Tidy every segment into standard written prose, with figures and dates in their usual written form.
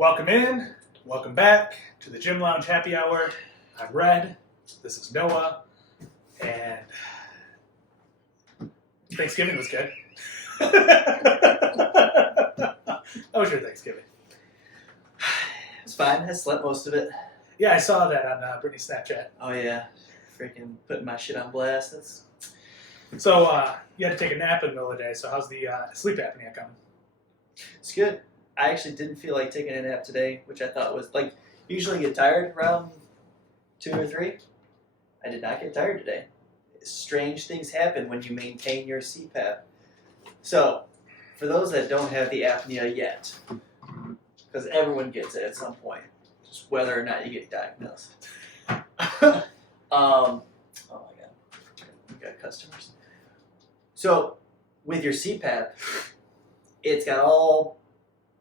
Welcome in, welcome back to the Gym Lounge Happy Hour. I'm Red, this is Noah, and Thanksgiving was good. How was your Thanksgiving? It was fine. I slept most of it. Yeah, I saw that on Brittany's Snapchat. Oh yeah, freaking putting my shit on blast. So you had to take a nap in the middle of the day, so how's the sleep apnea coming? It's good. I actually didn't feel like taking a nap today, which I thought was like, usually get tired around 2 or 3. I did not get tired today. Strange things happen when you maintain your CPAP. So, for those that don't have the apnea yet, because everyone gets it at some point, just whether or not you get diagnosed. Oh my god, we got customers. So, with your CPAP, it's got all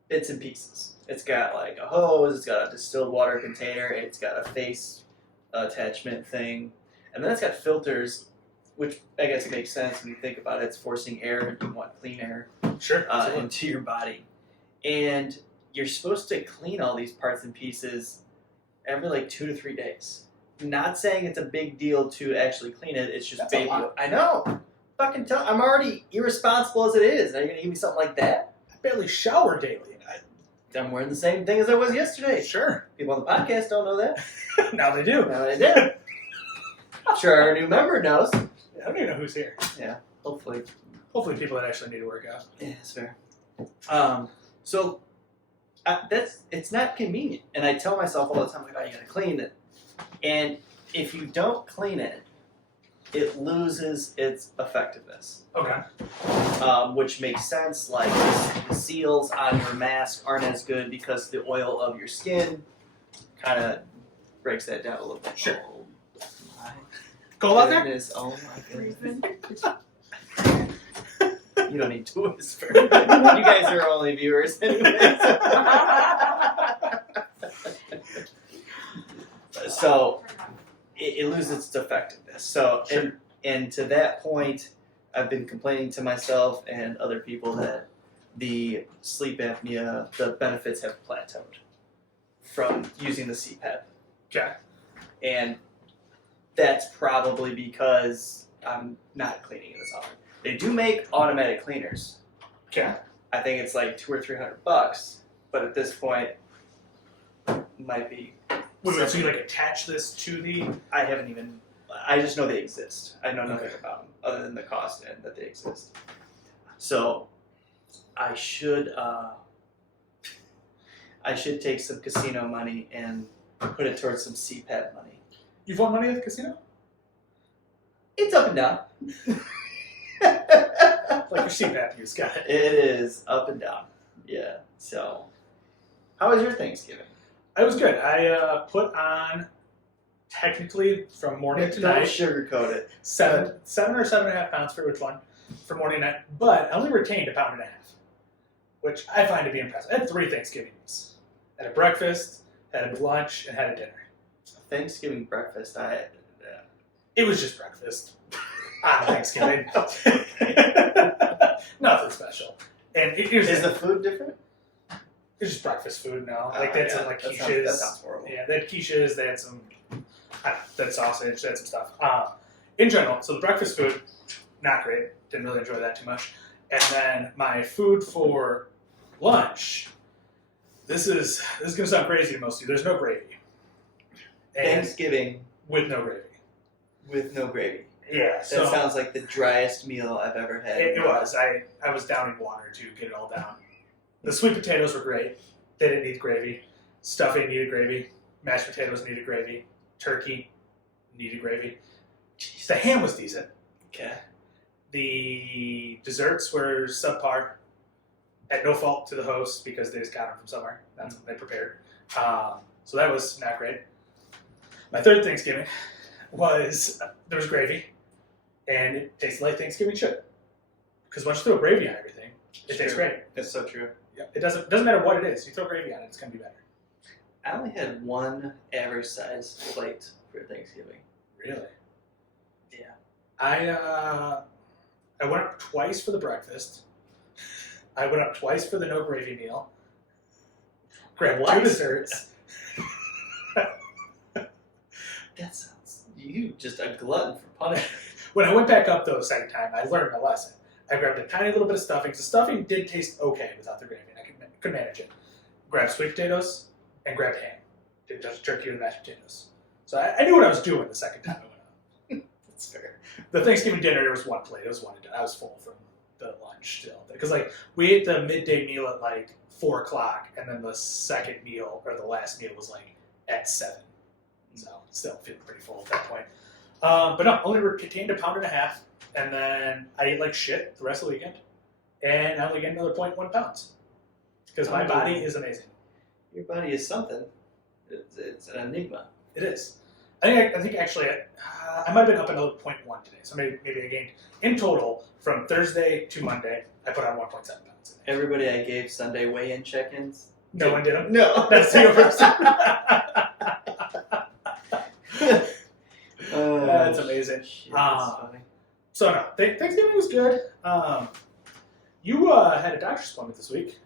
bits and pieces. It's got like a hose, it's got a distilled water container, it's got a face attachment thing, and then it's got filters, which I guess makes sense when you think about it. It's forcing air, and you want clean air into your body. And you're supposed to clean all these parts and pieces every like 2 to 3 days. Not saying it's a big deal to actually clean it, it's just baby. I know. Fucking I'm already irresponsible as it is. Now you're gonna give me something like that? I barely shower daily. I'm wearing the same thing as I was yesterday. Sure. People on the podcast don't know that. Now they do. Now they do. I'm sure our new member knows. I don't even know who's here. Yeah, hopefully. Hopefully people that actually need to work out. Yeah, that's fair. So it's not convenient. And I tell myself all the time, like, oh, you gotta clean it. And if you don't clean it, it loses its effectiveness. Okay. Which makes sense. Like the seals on your mask aren't as good because the oil of your skin kind of breaks that down a little bit. Sure. Oh my Cold out there? goodness. Oh my goodness. You don't need to whisper. You guys are only viewers anyways. So it loses its effectiveness. So Sure. and to that point, I've been complaining to myself and other people that the sleep apnea, the benefits have plateaued from using the CPAP. Okay. And that's probably because I'm not cleaning it as often. They do make automatic cleaners. Okay. I think it's like $200 or $300, but at this point, it might be. Wait, so you like attach this to the... I just know they exist. I know nothing about them other than the cost and that they exist. So I should take some casino money and put it towards some CPAP money. You've won money at the casino? It's up and down. Like your CPAP use, got it. It is up and down. Yeah. So how was your Thanksgiving? It was good. I put on, technically, from morning to Don't night, sugarcoat it. 7 or 7.5 pounds for which one, for morning and night, but I only retained 1.5 pounds, which I find to be impressive. I had 3 Thanksgiving meals. Had a breakfast, had a lunch, and had a dinner. Thanksgiving breakfast, It was just breakfast on Thanksgiving. Nothing special. And is the food different? It's just breakfast food now. Like they had some like quiches. That sounds horrible. Yeah, they had quiches. They had some, they had sausage. They had some stuff. In general, so the breakfast food, not great. Didn't really enjoy that too much. And then my food for lunch. This is gonna sound crazy to most of you. There's no gravy. And Thanksgiving with no gravy. with no gravy. Yeah. That So sounds like the driest meal I've ever had. it was. I was downing water to get it all down. The sweet potatoes were great. They didn't need gravy. Stuffing needed gravy. Mashed potatoes needed gravy. Turkey needed gravy. The ham was decent. Okay. The desserts were subpar. At no fault to the host because they just got them from somewhere. That's what they prepared. So that was not great. My third Thanksgiving was there was gravy, and it tasted like Thanksgiving should. Because once you throw gravy on everything, it tastes great. That's so true. Yeah, it doesn't matter what it is. You throw gravy on it, it's gonna be better. I only had one average size plate for Thanksgiving. Really? Yeah. I went up twice for the breakfast. I went up twice for the no gravy meal. grabbed What? 2 desserts. That sounds you just a glutton for punishment. When I went back up though the second time, I learned my lesson. I grabbed a tiny little bit of stuffing. The stuffing did taste okay without the gravy. I could manage it. Grabbed sweet potatoes and grabbed ham. Did just turkey and mashed potatoes. So I knew what I was doing the second time I went up. That's fair. The Thanksgiving dinner, there was one plate. It was one and done. I was full from the lunch still. Because like we ate the midday meal at like 4 o'clock, and then the second meal or the last meal was like at 7. So still feeling pretty full at that point. But no, only retained 1.5 pounds, and then I ate like shit the rest of the weekend, and I only gained another 0.1 pounds because my body is amazing. Your body is something. It's an enigma. It is. I think actually I might have been up another 0.1 today, so maybe I gained in total from Thursday to Monday. I put on 1.7 pounds. Everybody I gave Sunday weigh-in check-ins. No one did them. No, That's the person. That's amazing. Shit, that's funny. So no, Thanksgiving was good. You had a doctor's appointment this week,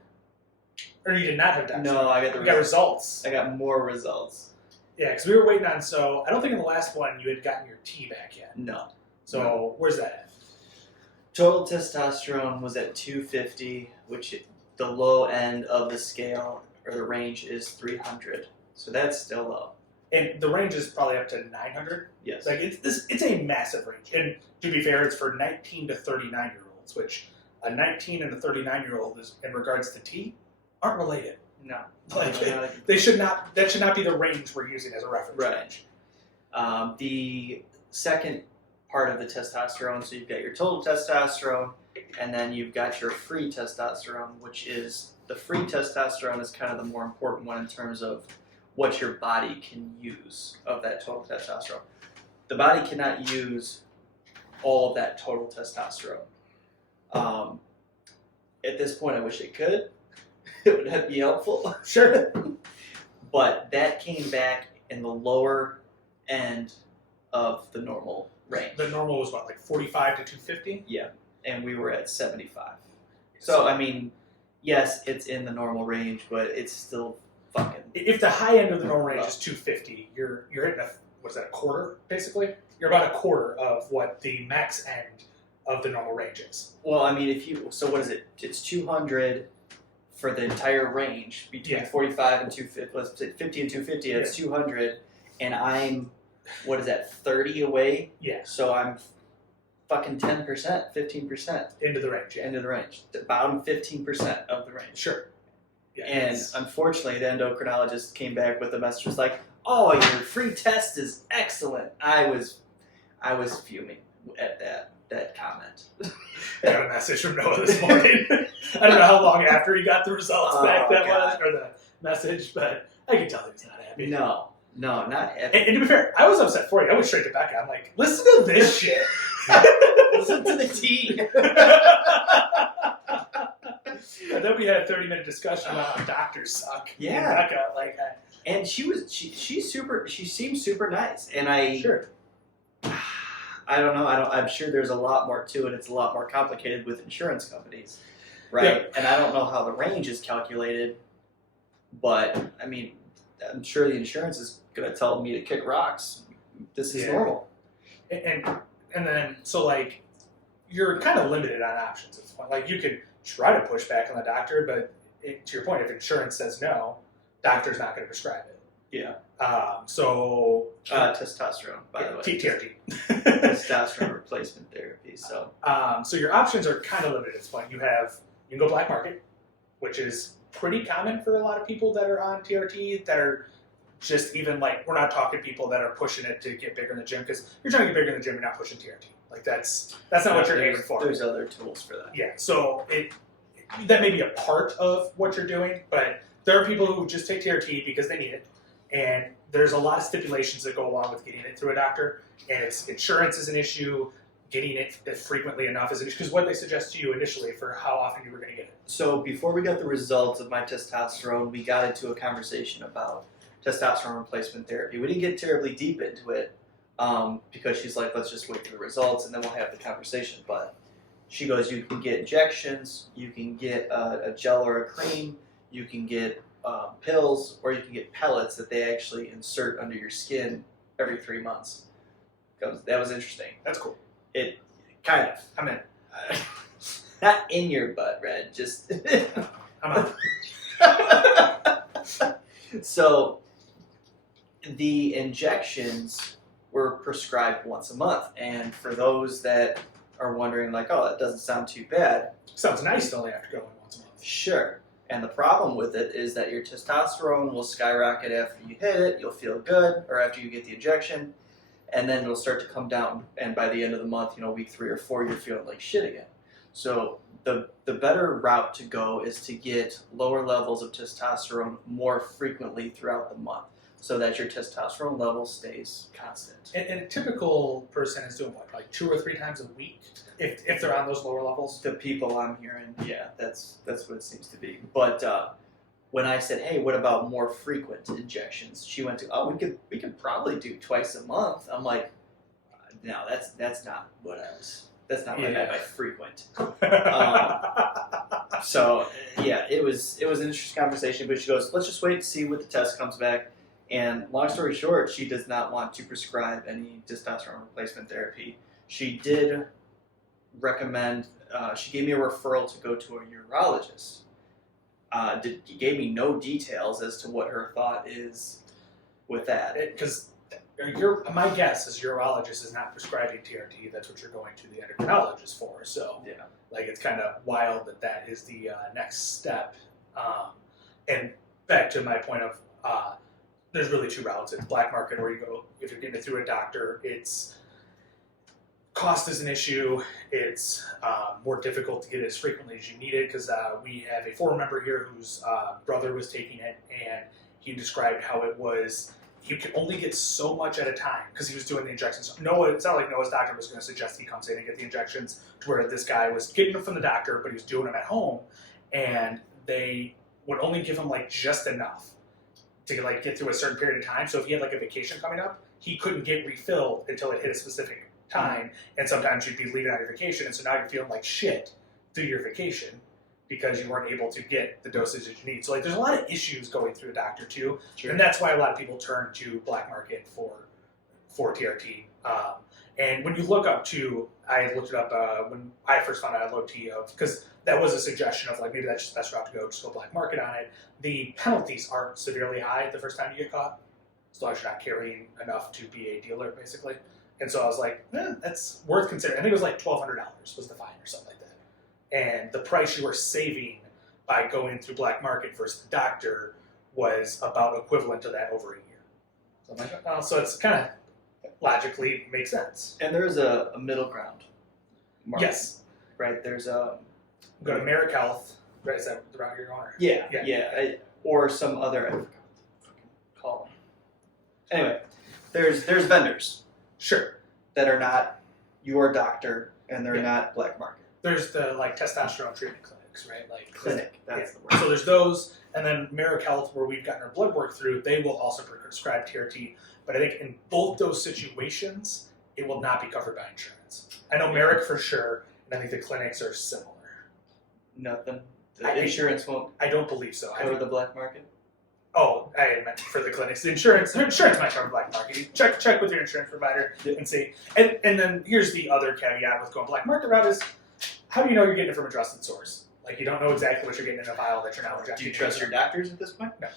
or you did not have a doctor's No, I got the You got results. I got more results. Yeah, because we were waiting on. So I don't think in the last one you had gotten your T back yet. No. So where's that at? Total testosterone was at 250, which the low end of the scale or the range is 300. So that's still low. And the range is probably up to 900. Yes. Like it's a massive range. And to be fair, it's for 19 to 39-year-olds, which a 19 and a 39-year-old is in regards to T aren't related. No. Like No, they should not. That should not be the range we're using as a reference Right. range. The second part of the testosterone, so you've got your total testosterone, and then you've got your free testosterone, which is the free testosterone is kind of the more important one in terms of what your body can use of that total testosterone. The body cannot use all of that total testosterone. At this point, I wish it could. It would be helpful. Sure. But that came back in the lower end of the normal range. The normal was what, like 45 to 250? Yeah, and we were at 75. So, I mean, yes, it's in the normal range, but it's still fucking... If the high end of the normal range is 250, you're hitting what's that, a quarter, basically? You're about a quarter of what the max end of the normal range is. Well, I mean, so what is it? It's 200 for the entire range between 45 and 250. Let's say 50 and 250. That's 200, and I'm, what is that? 30 away. Yeah. So I'm fucking 10%, 15% Into the range. Yeah. into the range. The bottom 15% of the range. Sure. Yeah, And unfortunately, the endocrinologist came back with a message was like, "Oh, your free test is excellent." I was fuming at that comment. I got a message from Noah this morning. I don't know how long after he got the results back that was, or the message, but I can tell he was not happy. No, not happy. And to be fair, I was upset for you. I went straight to Becca. I'm like, listen to this shit. Listen to the tea. And then we had a 30-minute discussion about how doctors suck. Yeah. And Becca, like, And she's super. She seems super nice, and sure. I don't know. I'm sure there's a lot more to it. It's a lot more complicated with insurance companies, right? Yeah. And I don't know how the range is calculated, but I mean, I'm sure the insurance is going to tell me to kick rocks. This is normal. And then, so like, you're kind of limited on options at this point. Like, you could try to push back on the doctor, but to your point, if insurance says no, doctor's not going to prescribe it. Yeah. Testosterone, by the way. TRT. Testosterone replacement therapy. So your options are kind of limited at this point. You can go black market, which is pretty common for a lot of people that are on TRT that are just even like, we're not talking people that are pushing it to get bigger in the gym, because you're trying to get bigger in the gym, you're not pushing TRT. Like that's not what you're aiming for. There's other tools for that. Yeah, so that may be a part of what you're doing, but there are people who just take TRT because they need it, and there's a lot of stipulations that go along with getting it through a doctor, and insurance is an issue, getting it frequently enough is an issue, because what they suggest to you initially for how often you were going to get it. So before we got the results of my testosterone, we got into a conversation about testosterone replacement therapy. We didn't get terribly deep into it because she's like, let's just wait for the results and then we'll have the conversation. But she goes, you can get injections, you can get a gel or a cream, you can get pills, or you can get pellets that they actually insert under your skin every 3 months. That was interesting. That's cool. It kind of. I'm in. Not in your butt, Red. Just. I'm out. So, the injections were prescribed once a month, and for those that are wondering, like, oh, that doesn't sound too bad. Sounds nice to only have to go in once a month. Sure. And the problem with it is that your testosterone will skyrocket after you hit it. You'll feel good, or after you get the injection, and then it'll start to come down. And by the end of the month, week 3 or 4, you're feeling like shit again. So the better route to go is to get lower levels of testosterone more frequently throughout the month, so that your testosterone level stays constant. And a typical person is doing what, like 2 or 3 times a week, if they're on those lower levels. The people I'm hearing, yeah, that's what it seems to be. But when I said, hey, what about more frequent injections? She went to, oh, we could probably do twice a month. I'm like, no, that's not what I was. That's not what I meant by frequent. So yeah, it was an interesting conversation. But she goes, let's just wait to see what the test comes back. And long story short, she does not want to prescribe any testosterone replacement therapy. She did recommend, she gave me a referral to go to a urologist. He gave me no details as to what her thought is with that. Because my guess is urologist is not prescribing TRT. That's what you're going to the endocrinologist for. So Yeah. like it's kind of wild that is the next step. And back to my point of there's really 2 routes. It's black market, where you go if you're getting it through a doctor. It's cost is an issue. It's more difficult to get it as frequently as you need it, because we have a forum member here whose brother was taking it, and he described how it was. He could only get so much at a time because he was doing the injections. It's not like Noah's doctor was going to suggest he comes in and get the injections, to where this guy was getting them from the doctor, but he was doing them at home, and they would only give him like just enough to like get through a certain period of time. So if he had like a vacation coming up, he couldn't get refilled until it hit a specific time, and sometimes you'd be leaving on your vacation, and so now you're feeling like shit through your vacation because you weren't able to get the dosage that you need. So like there's a lot of issues going through a doctor too, Sure. and that's why a lot of people turn to black market for TRT. And when you look up to, I looked it up when I first found out low T of, because that was a suggestion of like maybe that's just the best route to go, just go black market on it. The penalties aren't severely high the first time you get caught, as long as you're not carrying enough to be a dealer, basically. And so I was like, that's worth considering. I think it was like $1,200 was the fine or something like that. And the price you were saving by going through black market versus the doctor was about equivalent to that over a year. So I'm like, oh, so it's kind of logically makes sense. And there's a middle ground. Market, Yes. Right. There's a. Go to Merrick Health. Right? Is that the route you're going? Or? Yeah. Or some other. I forgot what the fucking call them. Anyway, there's vendors. Sure. That are not your doctor, and they're not black market. There's the like testosterone treatment clinics, right? Like Clinic, that's the word. So there's those, and then Merrick Health, where we've gotten our blood work through, they will also prescribe TRT. But I think in both those situations, it will not be covered by insurance. I know Merrick for sure, and I think the clinics are similar. Nothing. The insurance won't I don't believe so. cover the black market. Oh, I meant for the clinics. The insurance might cover black market. You check with your insurance provider and see. And then here's the other caveat with going black market route is, how do you know you're getting it from a trusted source? Like, you don't know exactly what you're getting in a vial that you're now injecting. Do you trust your doctors at this point? No.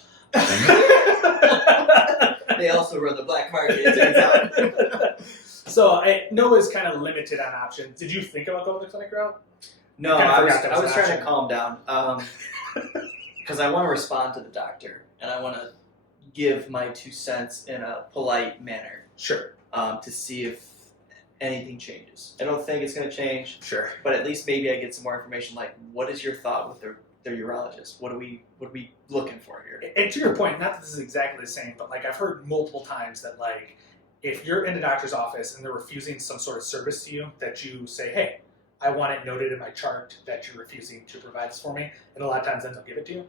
They also run the black market, it turns out. So Noah's kind of limited on options. Did you think about going the clinic route? No, Kinda I forgot that was was an trying to option. calm down. Because I want to respond to the doctor, and I want to give my 2 cents in a polite manner Sure. to see if anything changes. I don't think it's going to change, Sure. but at least maybe I get some more information. Like, what is your thought with their urologist? What are we looking for here? And to your point, not that this is exactly the same, but like I've heard multiple times that like if you're in a doctor's office and they're refusing some sort of service to you, that you say, hey, I want it noted in my chart that you're refusing to provide this for me, and a lot of times then they'll give it to you.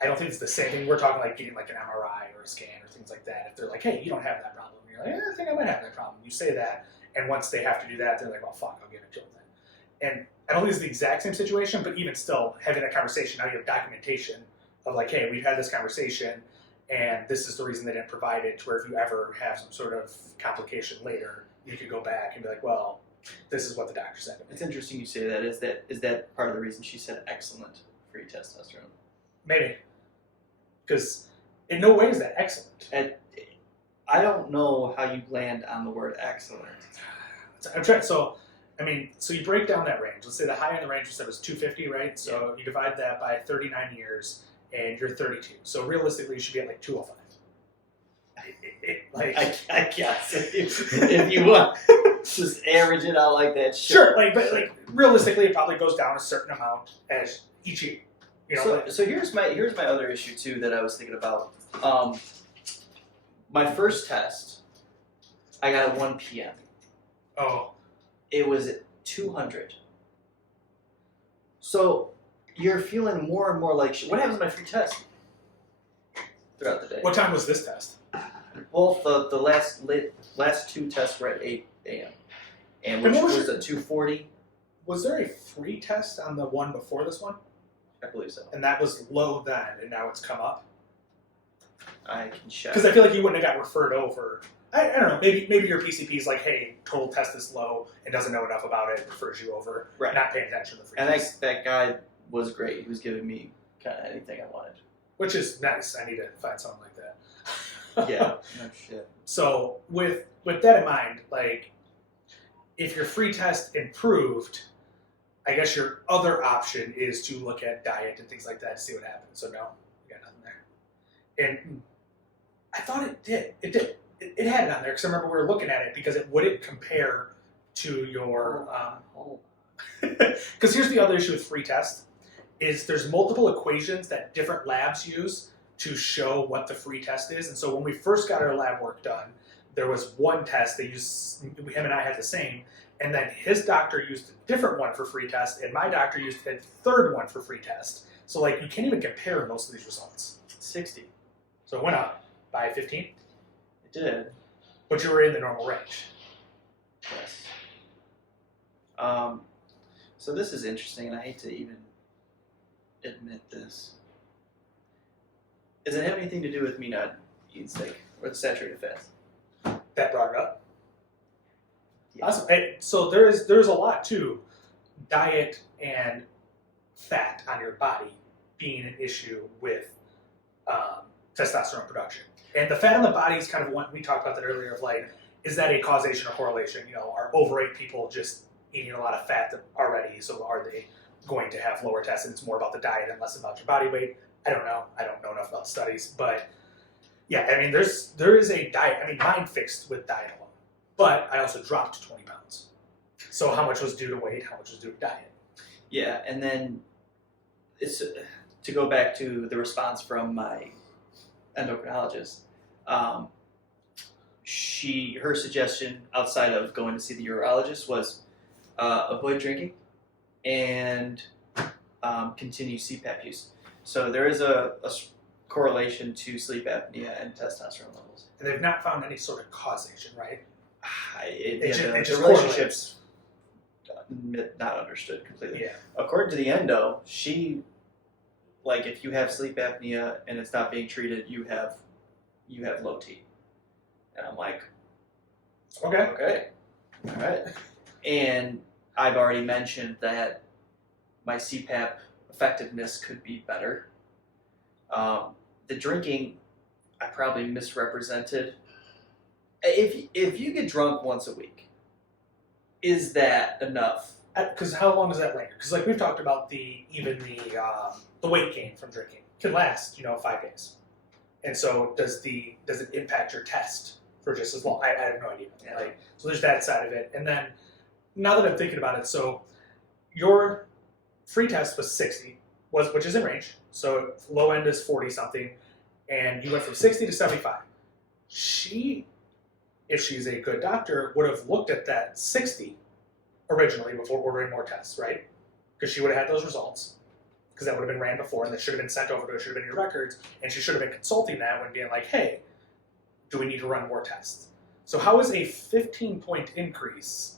I don't think it's the same thing. We're talking like getting like an MRI or a scan or things like that. If they're like, hey, you don't have that problem, and you're like, I think I might have that problem. You say that, and once they have to do that, they're like, well, fuck, I'll give it to them then. And I don't think it's the exact same situation, but even still, having that conversation, now you have documentation of like, hey, we've had this conversation, and this is the reason they didn't provide it. To where if you ever have some sort of complication later, you could go back and be like, well, this is what the doctor said. It's interesting you say that. Is that part of the reason she said excellent free testosterone? Maybe, because in no way is that excellent. I don't know how you land on the word excellent. I'm trying. So, I mean, so you break down that range. Let's say the high end of the range we said was 250, right? So you divide that by 39 years, and you're 32. So realistically, you should be at like 205. I guess if you want, just average it out like that. Sure, but realistically, it probably goes down a certain amount as each year. You know, so here's my other issue too that I was thinking about. My first test, I got at 1 p.m. Oh. It was at 200. So you're feeling more and more like shit. What happens to my free test throughout the day? What time was this test? Both the last two tests were at 8 a.m. And which was at 2:40. Was there a free test on the one before this one? I believe so. And that was low then, and now it's come up? I can check. Because I feel like you wouldn't have got referred over. I don't know. Maybe your PCP is like, hey, total test is low and doesn't know enough about it, refers you over, right? Not paying attention to the free and test. that guy was great. He was giving me kind of anything I wanted, which is nice. I need to find something like that. Yeah. No shit. So with that in mind, like, if your free test improved, I guess your other option is to look at diet and things like that to see what happens. So no, you got nothing there. And I thought it did. It did. It had it on there because I remember we were looking at it because it wouldn't compare to your. Because here's the other issue with free test is there's multiple equations that different labs use to show what the free test is. And so when we first got our lab work done, there was one test they used. Him and I had the same, and then his doctor used a different one for free test, and my doctor used a third one for free test. So like you can't even compare most of these results. 60. So it went up by 15. It did. But you were in the normal range. Yes. So this is interesting, and I hate to even admit this. Does it have anything to do with me not eating steak or the saturated fats? That brought it up. Yeah. Awesome. Hey, so there's a lot to diet and fat on your body being an issue with testosterone production. And the fat on the body is kind of one we talked about that earlier of like, is that a causation or correlation? You know, are overweight people just eating a lot of fat already? So are they going to have lower tests? And it's more about the diet and less about your body weight. I don't know. I don't know enough about studies, but yeah, I mean, there is a diet. I mean, mine fixed with diet alone, but I also dropped 20 pounds. So how much was due to weight? How much was due to diet? Yeah, and then it's to go back to the response from my endocrinologist. Her suggestion outside of going to see the urologist was avoid drinking and continue CPAP use. So there is a correlation to sleep apnea and testosterone levels. And they've not found any sort of causation, right? The relationship's not understood completely. Yeah. According to the endo, if you have sleep apnea and it's not being treated, you have low T. And I'm like, okay, all right. And I've already mentioned that my CPAP effectiveness could be better. The drinking, I probably misrepresented. If you get drunk once a week, is that enough? Because how long does that linger? Because like we've talked about the weight gain from drinking can last 5 days, and so does it impact your test for just as long? I have no idea. Yeah. So there's that side of it, and then now that I'm thinking about it, so your free test was 60, which is in range. So low end is 40 something, and you went from 60 to 75. She, if she's a good doctor, would have looked at that 60 originally before ordering more tests, right? Because she would have had those results, because that would have been ran before, and that should have been sent over to her, should have been in your records, and she should have been consulting that when being like, hey, do we need to run more tests? So how is a 15-point increase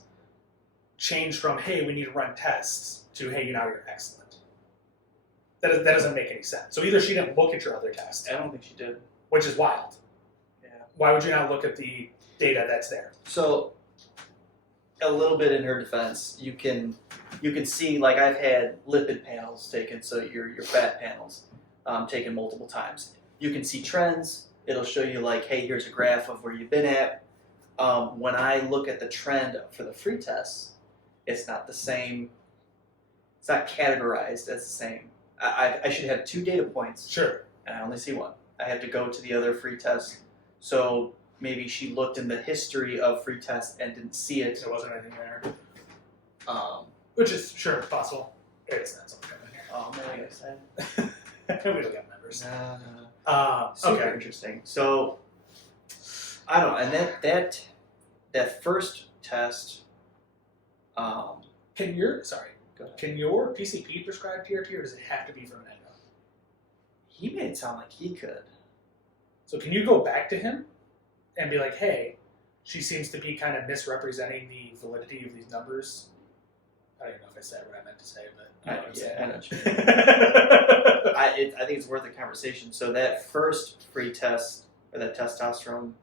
change from, hey, we need to run tests, to, hey, now you're excellent? That doesn't make any sense. So either she didn't look at your other test, I don't think she did. which is wild. Yeah. Why would you not look at the data that's there? So, a little bit in her defense, you can see, like, I've had lipid panels taken, so your fat panels taken multiple times. You can see trends. It'll show you, like, hey, here's a graph of where you've been at. When I look at the trend for the free tests, it's not the same. It's not categorized as the same. I should have 2 data points, Sure. and I only see one. I have to go to the other free test. So maybe she looked in the history of free tests and didn't see it. There wasn't anything there. Um, Which is, sure, possible. It's not something coming here. oh man, I guess We don't got members. super Okay. interesting. So I don't know, and that first test. Can your PCP prescribe PRP, or does it have to be from an endo? He made it sound like he could. So can you go back to him and be like, hey, she seems to be kind of misrepresenting the validity of these numbers? I don't even know if I said what I meant to say, but you know what I'm saying. I know what you mean. I think it's worth a conversation. So that first free test, or that testosterone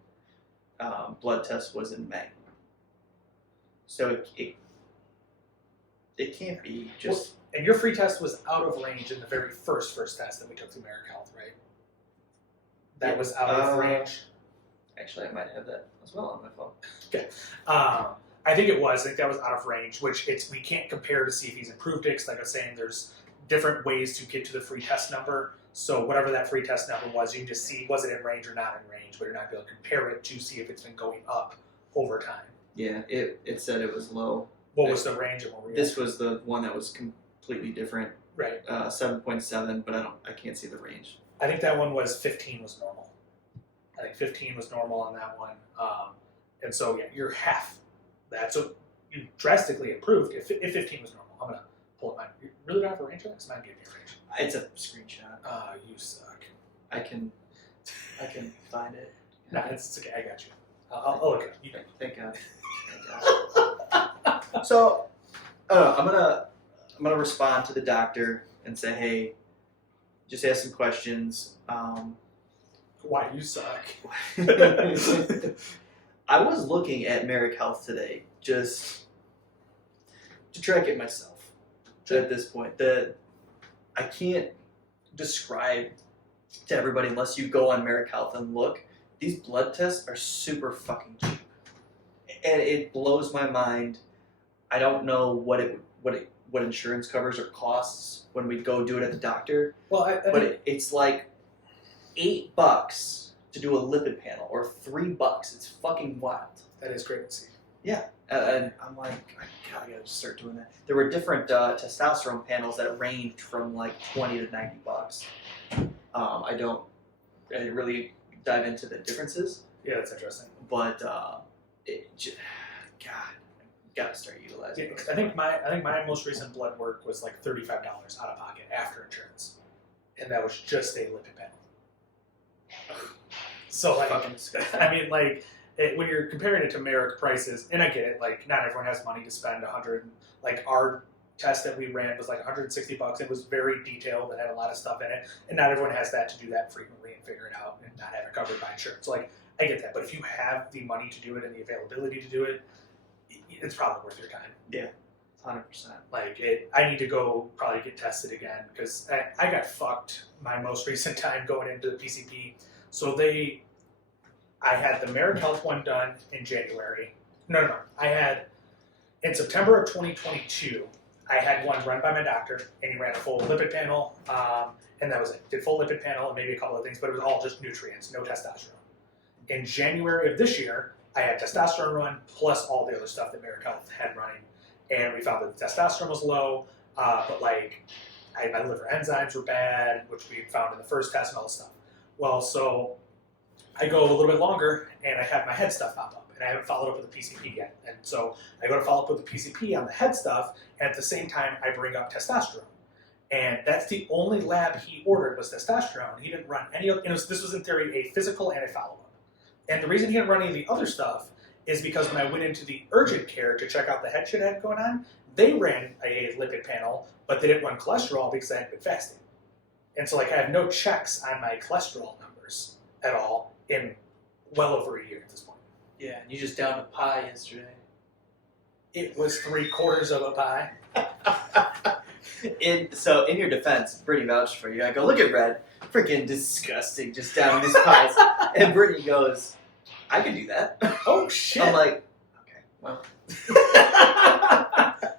blood test, was in May. So it can't be just. And your free test was out of range in the very first test that we took through Merrick Health, right? That was out of range. Actually, I might have that as well on my phone. Okay. I think it was. I think that was out of range, which we can't compare to see if he's improved it. 'Cause like I was saying, there's different ways to get to the free test number. So whatever that free test number was, you can just see was it in range or not in range, but you're not going to compare it to see if it's been going up over time. Yeah, it said it was low. What was the range and what were you This was the one that was completely different. Right. 7.7, but I can't see the range. I think that one was 15 was normal. I think 15 was normal on that one. And so, yeah, you're half that. So you drastically improved if 15 was normal. I'm going to pull up mine. You really don't have a range on this? Mine gave me a range. It's a screenshot. You suck. I can find it. Nah, it's okay. I got you. I'll look it up. You know. Thank God. So, I'm gonna respond to the doctor and say, hey, just ask some questions. Why you suck? I was looking at Merrick Health today just to track it myself. At this point, I can't describe to everybody unless you go on Merrick Health and look. These blood tests are super fucking cheap, and it blows my mind. I don't know what insurance covers or costs when we go do it at the doctor. Well, but it's like $8 to do a lipid panel, or $3. It's fucking wild. that is great to see. Yeah, and I'm like, I gotta just start doing that. There were different testosterone panels that ranged from like $20 to $90. I didn't really dive into the differences, Yeah, that's interesting. but God, gotta start utilizing. Yeah, those. I think my most recent blood work was like $35 out of pocket after insurance, and that was just a lipid panel. So like, Fucking disgusting. I mean, like when you're comparing it to Merrick prices, and I get it, like not everyone has money to spend $100. Like our test that we ran was like $160. It was very detailed. It had a lot of stuff in it, and not everyone has that to do that frequently and figure it out and not have it covered by insurance. So like I get that, but if you have the money to do it and the availability to do it, it's probably worth your time. Yeah, 100%. Like I need to go probably get tested again because I got fucked my most recent time going into the PCP. So I had the Merrick Health one done in January. No. I had in September of 2022. I had one run by my doctor, and he ran a full lipid panel, and that was it. Did full lipid panel and maybe a couple of things, but it was all just nutrients, no testosterone. In January of this year, I had testosterone run plus all the other stuff that Merrick Health had running, and we found that the testosterone was low, but like my liver enzymes were bad, which we found in the first test and all this stuff. Well, so I go a little bit longer, and I have my head stuff pop up, and I haven't followed up with the PCP yet. And so I go to follow up with the PCP on the head stuff, and at the same time, I bring up testosterone. And that's the only lab he ordered was testosterone. He didn't run any other, this was in theory a physical and a follow-up. And the reason he didn't run any of the other stuff is because when I went into the urgent care to check out the head shit I had going on, they ran a lipid panel, but they didn't run cholesterol because I had been fasting. And so like I have no checks on my cholesterol numbers at all in well over a year at this point. Yeah, and you just downed a pie yesterday. It was 3/4 of a pie. So in your defense, Brittany vouched for you. I go, look at Red, freaking disgusting, just down his pies. And Brittany goes, I could do that. Oh shit! I'm like, okay, well.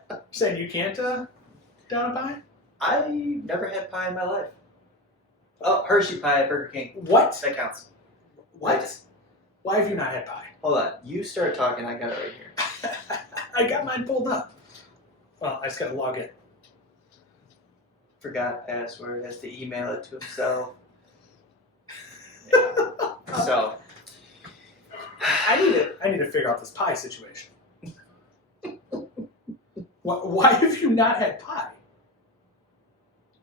You saying you can't down a pie? I never had pie in my life. Oh, Hershey pie at Burger King. What? That counts. What? Why have you not had pie? Hold on. You start talking. I got it right here. I got mine pulled up. Well, I just gotta log in. Forgot password. Has to email it to himself. Yeah. So I need to figure out this pie situation. Why have you not had pie?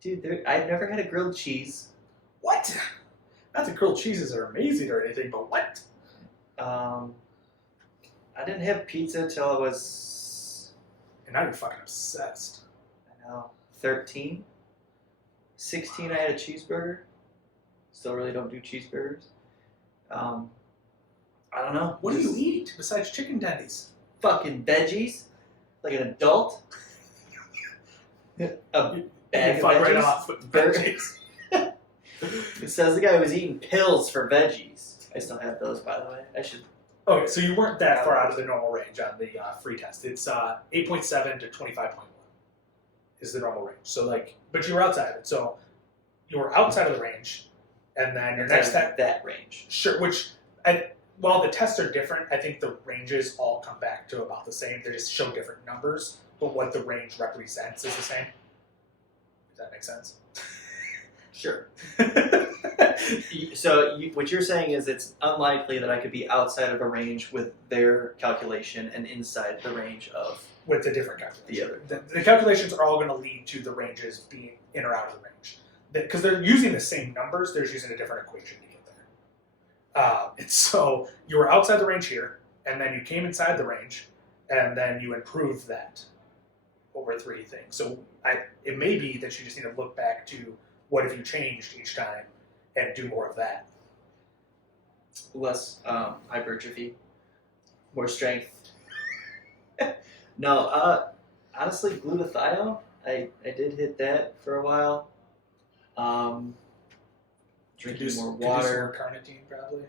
dude, I've never had a grilled cheese. What? Not that grilled cheeses are amazing or anything, but what? I didn't have pizza until I was, And now you're fucking obsessed. I know, 13. 16, I had a cheeseburger. Still really don't do cheeseburgers. I don't know. What do you eat besides chicken tendies? Fucking veggies, like an adult. A bag of Fuck veggies. right off with veggies. It says the guy was eating pills for veggies. I still have those, by the way. I should. Okay, so you weren't that far out of the normal range on the free test. It's 8.7 to 25.1 is the normal range. So like, but you were outside of it. So you were outside of the range, and then your next test. That range. Sure, while the tests are different, I think the ranges all come back to about the same. They just show different numbers, but what the range represents is the same. Does that make sense? Sure. So what you're saying is it's unlikely that I could be outside of a range with their calculation and inside the range of With the different calculations. the other. The calculations are all going to lead to the ranges being in or out of the range. Because they're using the same numbers, they're just using a different equation to get there. And so you were outside the range here, and then you came inside the range, and then you improved that over 3 things. So it may be that you just need to look back to what have you changed each time and do more of that. Less hypertrophy, more strength. No, honestly, glutathione. I did hit that for a while. Drinking more water. More carnitine, probably.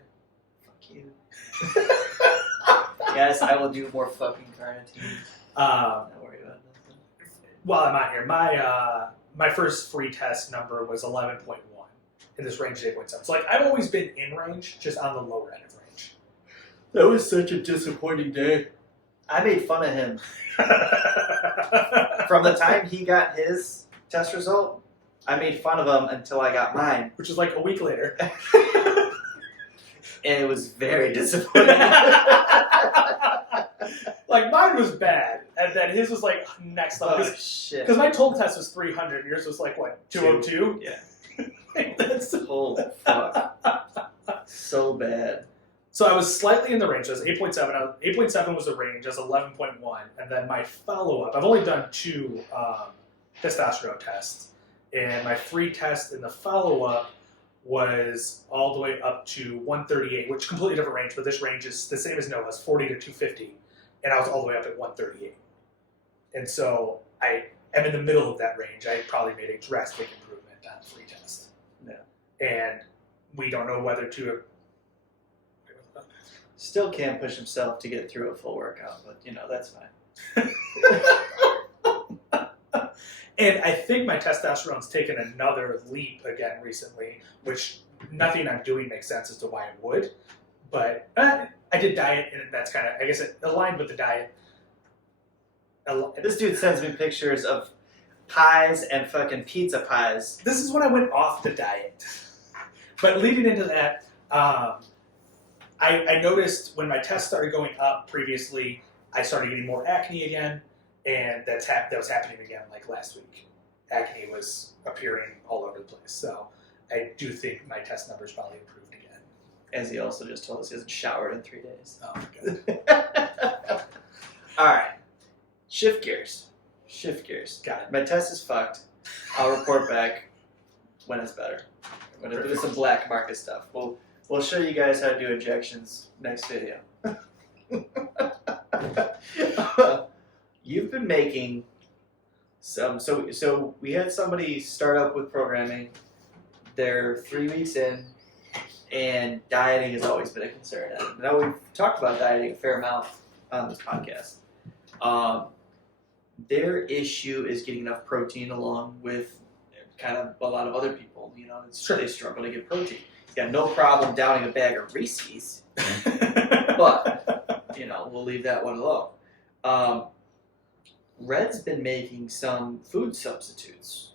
Fuck you. Yes, I will do more fucking carnitine. Not worry about nothing. While I'm out here, my first free test number was 11.1, and this range is 8.7. So like I've always been in range, just on the lower end of range. That was such a disappointing day. I made fun of him. From the time he got his test result, I made fun of him until I got mine. Which is like a week later. And it was very disappointing. Like mine was bad, and then his was like next level. Oh, shit. Because my total test was 300, and yours was like what, 202? Yeah. That's Holy fuck. So bad. So I was slightly in the range. I was 8.7. 8.7 was the range. I was 11.1. And then my follow-up, I've only done 2 testosterone tests. And my free test in the follow-up was all the way up to 138, which is a completely different range, but this range is the same as Nova's, 40 to 250. And I was all the way up at 138. And so I am in the middle of that range. I probably made a drastic improvement on the free test. Yeah. And we don't know whether to... Still can't push himself to get through a full workout, but that's fine. And I think my testosterone's taken another leap again recently, which nothing I'm doing makes sense as to why it would. But I did diet, and that's kind of, I guess it aligned with the diet. This dude sends me pictures of pies and fucking pizza pies. This is when I went off the diet. But leading into that, I noticed when my tests started going up previously, I started getting more acne again, and that was happening again like last week. Acne was appearing all over the place, so I do think my test numbers probably improved again. As he also just told us he hasn't showered in 3 days. Oh my god. All right, shift gears. Got it. My test is fucked. I'll report back when it's better. I'm gonna do some black market stuff. We'll show you guys how to do injections next video. You've been making some. So we had somebody start up with programming. They're 3 weeks in, and dieting has always been a concern. And I know we've talked about dieting a fair amount on this podcast. Their issue is getting enough protein, along with kind of a lot of other people. You know, they struggle to get protein. He's got no problem downing a bag of Reese's, but you know, we'll leave that one alone. Red's been making some food substitutes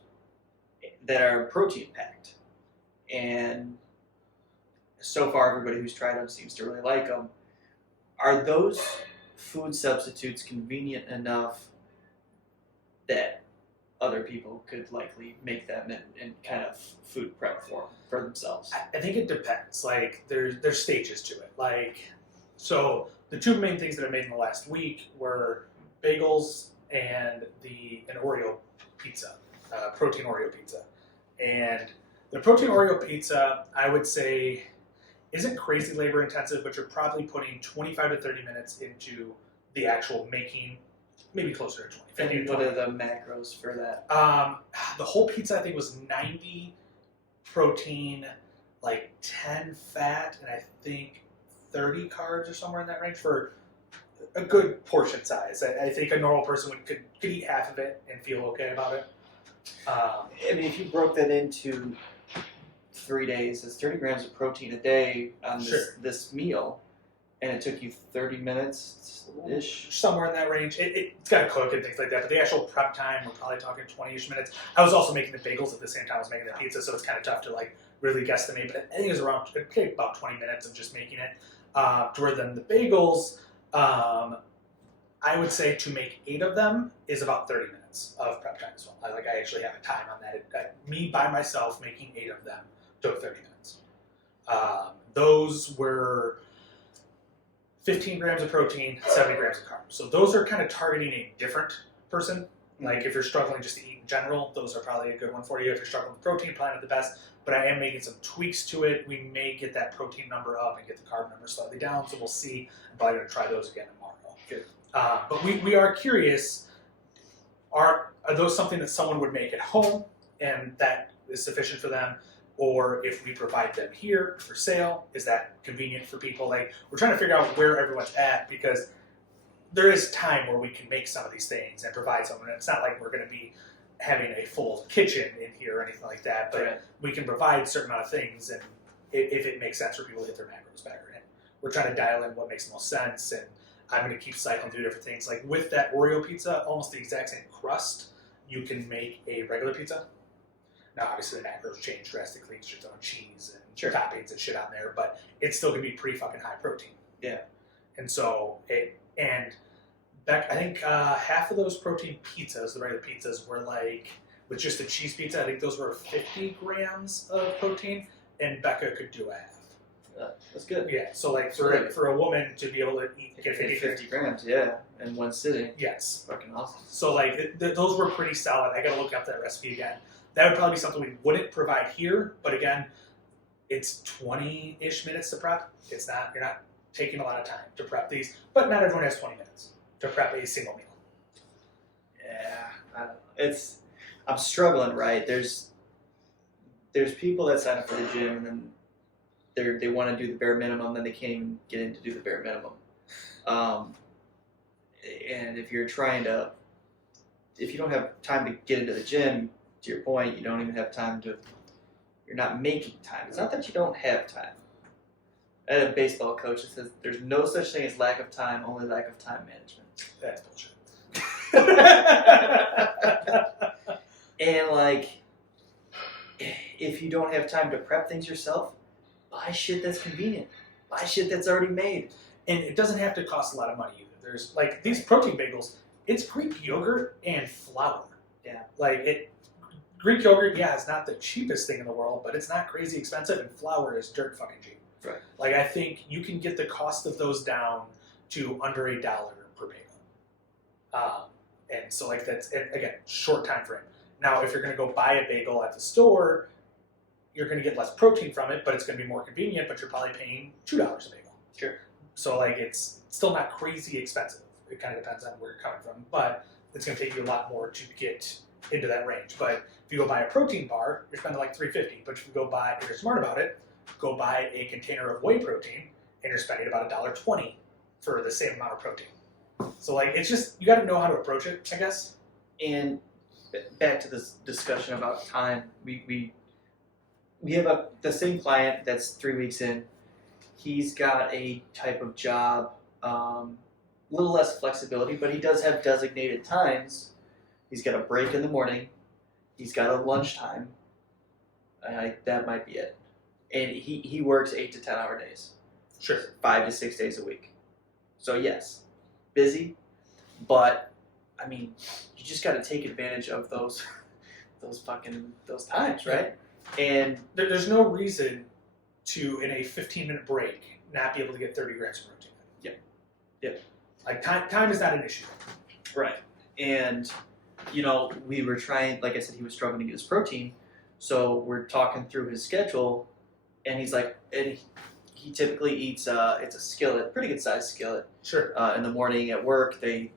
that are protein packed, and so far everybody who's tried them seems to really like them. Are those food substitutes convenient enough that other people could likely make them in kind of food prep form for themselves? I think it depends. Like there's stages to it. Like, so the two main things that I made in the last week were bagels and an Oreo pizza, protein Oreo pizza. And the protein Oreo pizza, I would say, isn't crazy labor intensive, but you're probably putting 25 to 30 minutes into the actual making, maybe closer to 20. And what are the macros for that? The whole pizza, I think, was 90 protein, like 10 fat, and I think 30 carbs or somewhere in that range for a good portion size. I think a normal person could eat half of it and feel okay about it. I mean, if you broke that into 3 days, it's 30 grams of protein a day on this meal, and it took you 30 minutes-ish? Somewhere in that range. It's got to cook and things like that, but the actual prep time, we're probably talking 20-ish minutes. I was also making the bagels at the same time I was making the pizza, so it's kind of tough to like really guesstimate, but I think it was about 20 minutes of just making it. To where then the bagels, I would say to make 8 of them is about 30 minutes of prep time as well. I actually have a time on that. Me by myself making 8 of them took 30 minutes. Those were 15 grams of protein, 70 grams of carbs. So those are kind of targeting a different person. Like if you're struggling just to eat in general, those are probably a good one for you. If you're struggling with protein, probably not the best. But I am making some tweaks to it. We may get that protein number up and get the carb number slightly down. So we'll see. I'm probably going to try those again tomorrow. Good. But we are curious, are those something that someone would make at home and that is sufficient for them? Or if we provide them here for sale, is that convenient for people? Like, we're trying to figure out where everyone's at, because there is time where we can make some of these things and provide something. And it's not like we're going to be having a full kitchen in here or anything like that, but we can provide a certain amount of things, and if it makes sense for people to hit their macros better. And we're trying to dial in what makes the most sense, and I'm going to keep cycling through different things. Like with that Oreo pizza, almost the exact same crust, you can make a regular pizza. Now, obviously, the macros change drastically. It's just on cheese and toppings and shit on there, but it's still going to be pretty fucking high protein. Yeah. And so, I think half of those protein pizzas, the regular pizzas, were like, with just the cheese pizza, I think those were 50 grams of protein, and Becca could do a half. That's good. Yeah, so like for a woman to be able to get 50 grams, yeah, in one sitting. Yes. Fucking awesome. So like those were pretty solid. I got to look up that recipe again. That would probably be something we wouldn't provide here, but again, it's 20-ish minutes to prep. You're not taking a lot of time to prep these, but not everyone has 20 minutes to prep a single meal. Yeah, I'm struggling, right? There's people that sign up for the gym and then they want to do the bare minimum, then they can't even get in to do the bare minimum. And if you don't have time to get into the gym, to your point, you don't even have time you're not making time. It's not that you don't have time. I had a baseball coach that says there's no such thing as lack of time, only lack of time management. That's bullshit. And like, if you don't have time to prep things yourself, buy shit that's convenient. Buy shit that's already made. And it doesn't have to cost a lot of money either. There's like these protein bagels, it's Greek yogurt and flour. Yeah. Like Greek yogurt, yeah, is not the cheapest thing in the world, but it's not crazy expensive, and flour is dirt fucking cheap. Right. Like I think you can get the cost of those down to under $1 per bagel. And so like that's, again, short time frame. Now, if you're going to go buy a bagel at the store, you're going to get less protein from it, but it's going to be more convenient, but you're probably paying $2 a bagel. Sure. So like it's still not crazy expensive. It kind of depends on where you're coming from, but it's going to take you a lot more to get into that range. But if you go buy a protein bar, you're spending like $3.50. But if you go buy, if you're smart about it, go buy a container of whey protein, and you're spending about $1.20 for the same amount of protein. So like it's just you got to know how to approach it, I guess. And back to this discussion about time, we have the same client that's 3 weeks in. He's got a type of job, a little less flexibility, but he does have designated times. He's got a break in the morning. He's got a lunchtime. That might be it. And he works 8 to 10 hour days. Sure. 5 to 6 days a week. So yes, busy, but I mean, you just got to take advantage of those times, right? And There's no reason to, in a 15-minute break, not be able to get 30 grams of protein. Yeah. Like time is not an issue. right. And we were trying. Like I said, he was struggling to get his protein, so we're talking through his schedule, and he's like, and he typically eats. It's a skillet, pretty good sized skillet. Sure. In the morning at work, they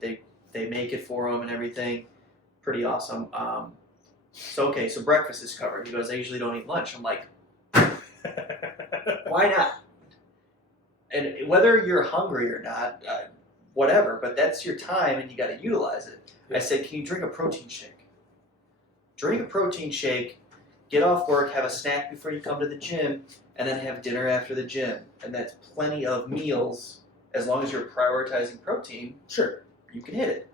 make it for him and everything. Pretty awesome. So breakfast is covered. He goes, I usually don't eat lunch. I'm like, why not? And whether you're hungry or not, whatever, but that's your time and you got to utilize it. Yeah. I said, can you drink a protein shake? Drink a protein shake, get off work, have a snack before you come to the gym, and then have dinner after the gym. And that's plenty of meals. As long as you're prioritizing protein, Sure. you can hit it.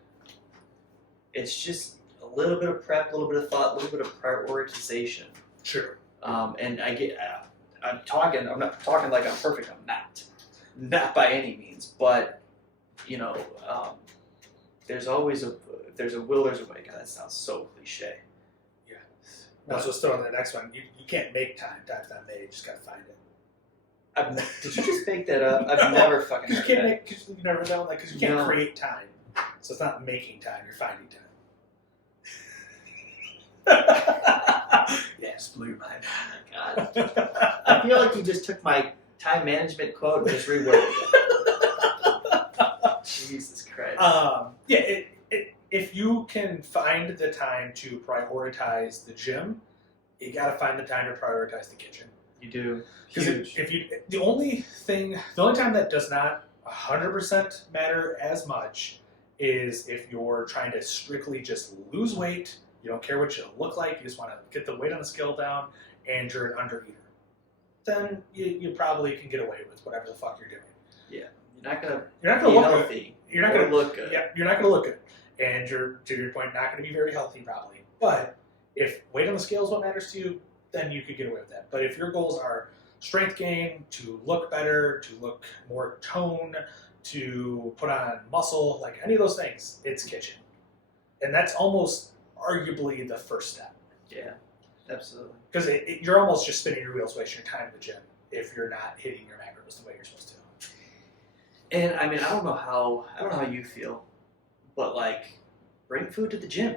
It's just a little bit of prep, a little bit of thought, a little bit of prioritization. Sure. And I'm not talking like I'm perfect. I'm not by any means. But there's always if there's a will, there's a way. God, that sounds so cliche. Yeah. No, so let's throw in the next one. You can't make time. Time's not made. You just gotta find it. Did you just make that up? I've never fucking heard that. Because you never know, because you can't create time. So it's not making time, you're finding time. Yes, blew your mind. God. I feel like you just took my time management quote and just reworded it. Jesus Christ. If you can find the time to prioritize the gym, you gotta find the time to prioritize the kitchen. You do. Because the only time that does not 100% matter as much is if you're trying to strictly just lose weight. You don't care what you look like. You just want to get the weight on the scale down, and you're an undereater. Then you probably can get away with whatever the fuck you're doing. Yeah, you're not gonna look healthy. Good. You're not gonna look good. Yeah, you're not gonna look good, and you're, to your point, not gonna be very healthy probably. But if weight on the scale is what matters to you, then you could get away with that. But if your goals are strength gain, to look better, to look more toned, to put on muscle, like any of those things, it's kitchen. And that's almost arguably the first step. Yeah, absolutely. Because you're almost just spinning your wheels, wasting your time in the gym if you're not hitting your macros the way you're supposed to. And I mean, I don't know how you feel, but like, bring food to the gym.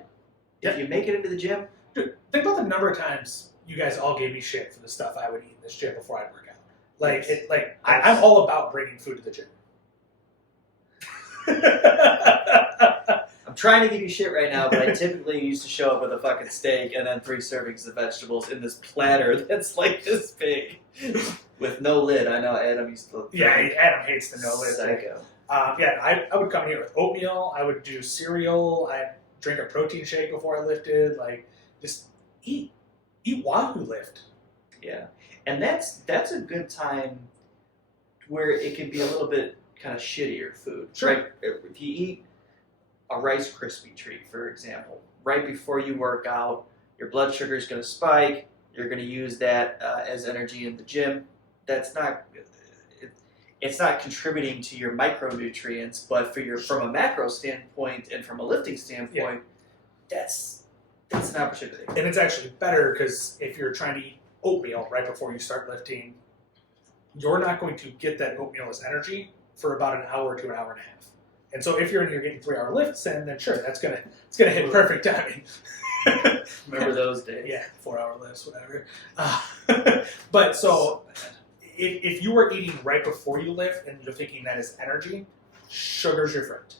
Yep. If you make it into the gym, dude, think about the number of times you guys all gave me shit for the stuff I would eat in this gym before I'd work out. I'm all about bringing food to the gym. I'm trying to give you shit right now, but I typically used to show up with a fucking steak and then 3 servings of vegetables in this platter that's like this big with no lid. I know Adam used to. Yeah, Adam hates the no lid. Psycho. I would come in here with oatmeal. I would do cereal. I'd drink a protein shake before I lifted. Like, just eat while you lift. Yeah, and that's a good time where it can be a little bit kind of shittier food. Sure. Right? If you eat a Rice Krispie treat, for example, right before you work out, your blood sugar is going to spike. You're going to use that as energy in the gym. That's not. It's not contributing to your micronutrients, but from a macro standpoint and from a lifting standpoint, that's an opportunity. And it's actually better because if you're trying to eat oatmeal right before you start lifting, you're not going to get that oatmeal as energy for about an hour to an hour and a half. And so if you're in here getting 3-hour lifts in, then sure, it's gonna hit perfect timing. Remember those days? Yeah, 4-hour lifts, whatever. But so if you were eating right before you lift and you're thinking that is energy, sugar's your friend.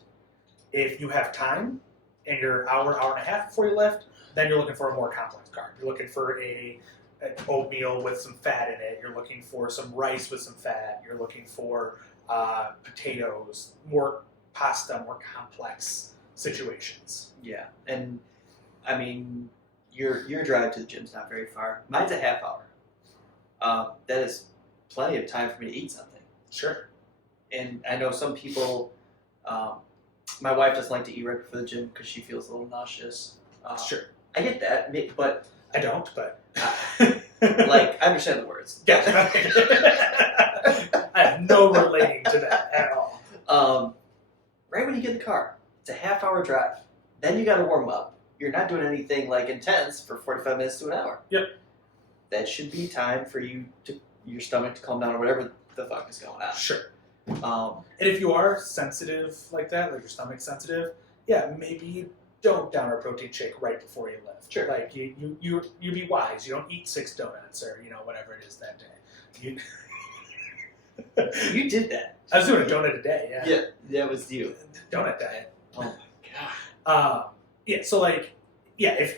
If you have time and you're hour and a half before you lift, then you're looking for a more complex carb. You're looking for an oatmeal with some fat in it. You're looking for some rice with some fat. You're looking for potatoes, more pasta, more complex situations. Yeah, and I mean, your drive to the gym's not very far. Mine's a half hour. That is plenty of time for me to eat something. Sure. And I know some people. My wife doesn't like to eat right before the gym because she feels a little nauseous. Sure. I get that, but I don't, but like I understand the words. Gotcha. I have no relating to that at all. Right when you get in the car, it's a half hour drive. Then you got to warm up. You're not doing anything like intense for 45 minutes to an hour. Yep. That should be time for your stomach to calm down or whatever the fuck is going on. Sure. Um, And if you are sensitive like that, like your stomach's sensitive, yeah, maybe you don't down a protein shake right before you lift. Sure. Like you be wise. You don't eat 6 donuts or whatever it is that day. you did that. I was doing a donut a day. Yeah. Yeah, that was you. Donut diet. Oh my god. Yeah. So if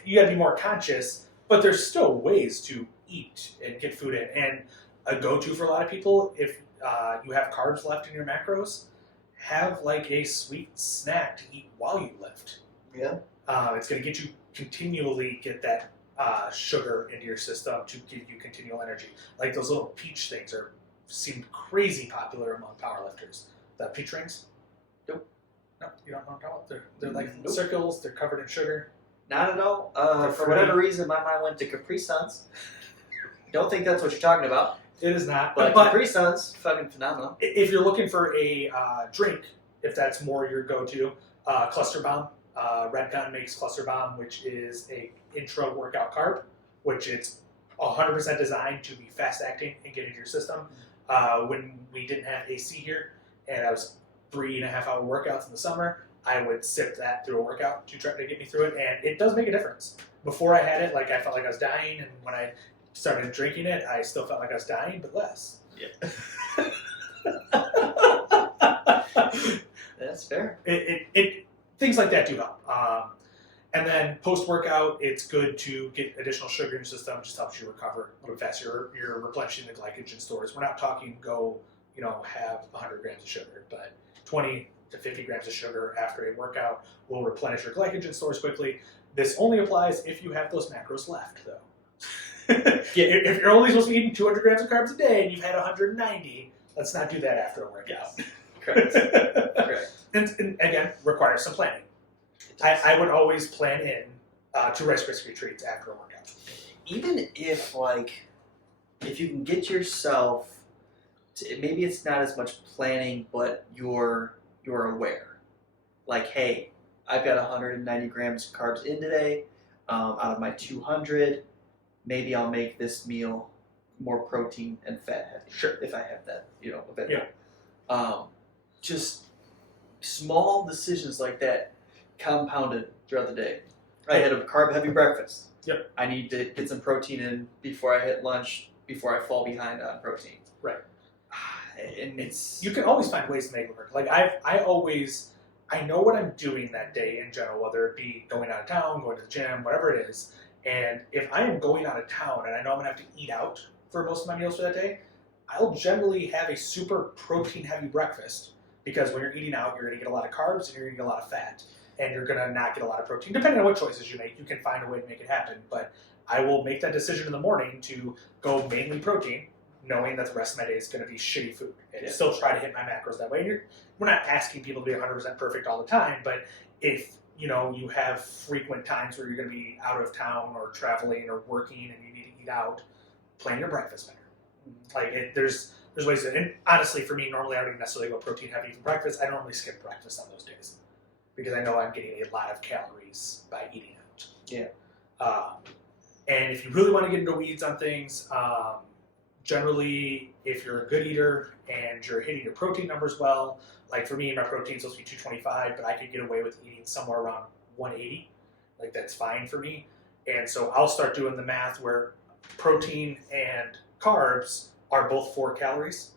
you gotta be more conscious, but there's still ways to eat and get food in. And a go-to for a lot of people, if you have carbs left in your macros, have like a sweet snack to eat while you lift. Yeah. It's going to get you continually get that sugar into your system to give you continual energy. Like those little peach things seem crazy popular among powerlifters. The peach rings? Nope. No, you don't know what I'm talking about? They're like Nope. circles. They're covered in sugar. Not at all. They're For free. whatever reason, my mind went to Capri Suns. Don't think that's what you're talking about. It is not. But Capri Suns, fucking phenomenal. If you're looking for a drink, if that's more your go-to, Cluster Bomb. Red Gun makes Cluster Bomb, which is a intra-workout carb, which it's 100% designed to be fast-acting and get into your system. When we didn't have AC here, and I was 3.5-hour workouts in the summer, I would sip that through a workout to try to get me through it, and it does make a difference. Before I had it, like I felt like I was dying, and when I started drinking it, I still felt like I was dying, but less. Yeah. That's fair. It things like that do help. And then post-workout, it's good to get additional sugar in your system. It just helps you recover a little bit faster. You're replenishing the glycogen stores. We're not talking have 100 grams of sugar, but 20 to 50 grams of sugar after a workout will replenish your glycogen stores quickly. This only applies if you have those macros left, though. If you're only supposed to be eating 200 grams of carbs a day and you've had 190, let's not do that after a workout. Correct. Correct. And again, requires some planning. I would always plan in 2 Rice Krispie treats after a workout. Even if if you can get yourself to, maybe it's not as much planning, but you're aware. Like, hey, I've got 190 grams of carbs in today. Out of my 200, maybe I'll make this meal more protein and fat heavy. Sure. If I have that, available. Yeah. Just small decisions like that compounded throughout the day. I had a carb heavy breakfast. Yep. I need to get some protein in before I hit lunch, before I fall behind on protein. Right. And it's You can always find ways to make it work. Like I know what I'm doing that day in general, whether it be going out of town, going to the gym, whatever it is. And if I am going out of town and I know I'm gonna have to eat out for most of my meals for that day, I'll generally have a super protein heavy breakfast, because when you're eating out, you're gonna get a lot of carbs and you're gonna get a lot of fat, and you're gonna not get a lot of protein. Depending on what choices you make, you can find a way to make it happen. But I will make that decision in the morning to go mainly protein, knowing that the rest of my day is going to be shitty food, and still try to hit my macros that way. And we're not asking people to be 100% perfect all the time, but if you have frequent times where you're going to be out of town or traveling or working and you need to eat out, plan your breakfast better. Like there's ways to, and honestly, for me, normally I don't even necessarily go protein heavy for breakfast. I normally skip breakfast on those days because I know I'm getting a lot of calories by eating out. Yeah. And if you really want to get into weeds on things, generally, if you're a good eater and you're hitting your protein numbers well, like for me, my protein's supposed to be 225, but I could get away with eating somewhere around 180. Like that's fine for me. And so I'll start doing the math where protein and carbs are both 4 calories.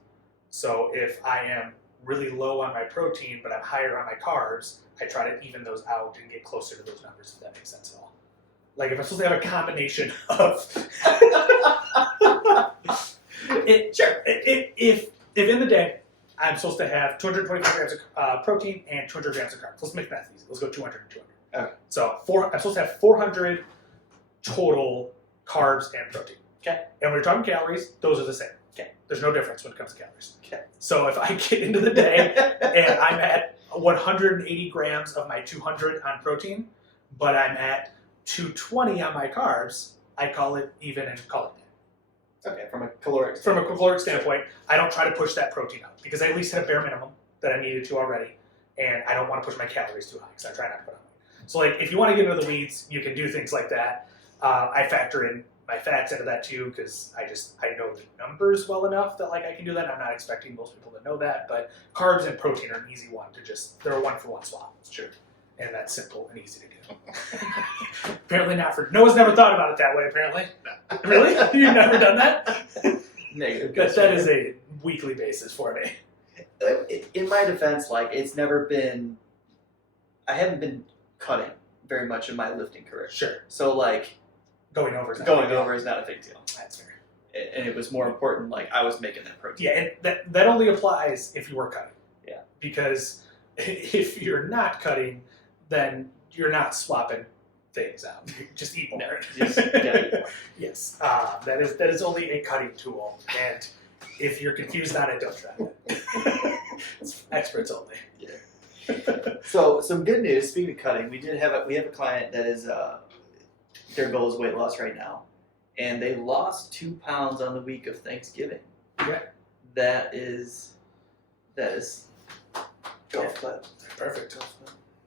So if I am really low on my protein, but I'm higher on my carbs, I try to even those out and get closer to those numbers, if that makes sense at all. Like if I'm supposed to have a combination of if in the day I'm supposed to have 225 grams of protein and 200 grams of carbs. Let's make that easy. Let's go 200 and 200. Okay. So I'm supposed to have 400 total carbs and protein. Okay. And when we're talking calories, those are the same. Okay. There's no difference when it comes to calories. Okay. So if I get into the day and I'm at 180 grams of my 200 on protein, but I'm at 220 on my carbs, I call it even and call it dead. Okay, from a caloric From a caloric standpoint, I don't try to push that protein up because I at least hit a bare minimum that I needed to already, and I don't want to push my calories too high because I try not to put on weight. So like if you want to get into the weeds, you can do things like that. I factor in my fats into that too because I know the numbers well enough that like I can do that. I'm not expecting most people to know that, but carbs and protein are an easy one to they're a 1-for-1 swap. Sure. And that's simple and easy to do. Apparently not for no one's never thought about it that way. Apparently, really, you've never done that. Negative. That is a weekly basis for me. In my defense, like it's never been. I haven't been cutting very much in my lifting career. Sure. So like going over is not a big deal. That's fair. And it was more important. Like I was making that protein. Yeah, and that only applies if you were cutting. Yeah. Because if you're not cutting, then you're not swapping things out. Just eat more. No, just gotta eat more. Yes, that is only a cutting tool, and if you're confused on it, don't try it. It's experts only. Yeah. So some good news. Speaking of cutting, we have a client that is their goal is weight loss right now, and they lost 2 pounds on the week of Thanksgiving. Yeah. That is golf clap. Perfect.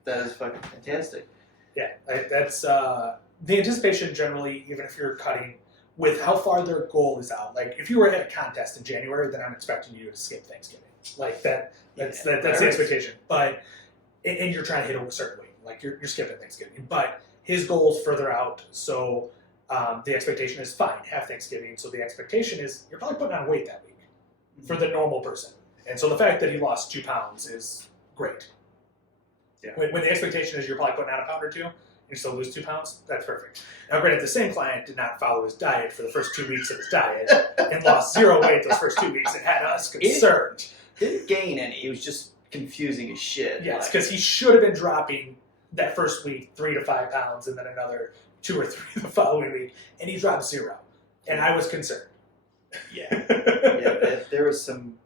That is fucking fantastic. Yeah, that's the anticipation generally, even if you're cutting, with how far their goal is out. Like if you were at a contest in January, then I'm expecting you to skip Thanksgiving. Like that's the expectation. But and you're trying to hit a certain weight, like you're skipping Thanksgiving. But his goal's further out, so the expectation is fine, have Thanksgiving. So the expectation is you're probably putting on weight that week for the normal person. And so the fact that he lost 2 pounds is great. Yeah. When the expectation is you're probably putting on a pound or two, and you still lose 2 pounds, that's perfect. Now, granted, the same client did not follow his diet for the first 2 weeks of his diet and lost 0 weight those first 2 weeks and had us concerned. Didn't gain any. It was just confusing as shit. Yes, because he should have been dropping that first week 3 to 5 pounds and then another 2 or 3 the following week, and he dropped 0. And I was concerned. Yeah. There was some